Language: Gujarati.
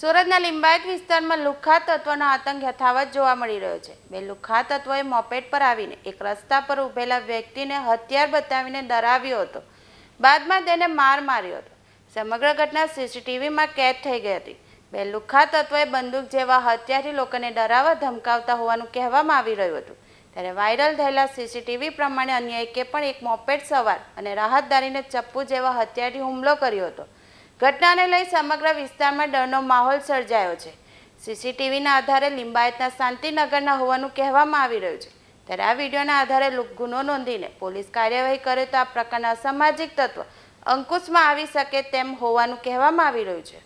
સુરતના લિંબાયત વિસ્તારમાં લુખ્ખા તત્વોનો આતંક યથાવત જોવા મળી રહ્યો છે। બે લુખ્ખા તત્વોએ મોપેડ પર આવીને એક રસ્તા પર ઊભેલા વ્યક્તિને હથિયાર બતાવીને ડરાવ્યો હતો, બાદમાં તેને માર્યો હતો। સમગ્ર ઘટના સીસીટીવીમાં કેદ થઈ ગઈ હતી। બે લુખ્ખા તત્વોએ બંદૂક જેવા હથિયારથી લોકોને ડરાવવા ધમકાવતા હોવાનું કહેવામાં આવી રહ્યું હતું। ત્યારે વાયરલ થયેલા સીસીટીવી પ્રમાણે અન્ય એકે પણ એક મોપેડ સવાર અને રાહતદારીને ચપ્પુ જેવા હથિયારથી હુમલો કર્યો હતો। ઘટનાને લઈ સમગ્ર વિસ્તારમાં ડરનો માહોલ સર્જાયો છે। સીસીટીવીના આધારે લિંબાયતના શાંતિનગરના હોવાનું કહેવામાં આવી રહ્યું છે। ત્યારે આ વિડીયોના આધારે ગુનો નોંધીને પોલીસ કાર્યવાહી કરે તો આ પ્રકારના અસામાજિક તત્વ અંકુશમાં આવી શકે તેમ હોવાનું કહેવામાં આવી રહ્યું છે।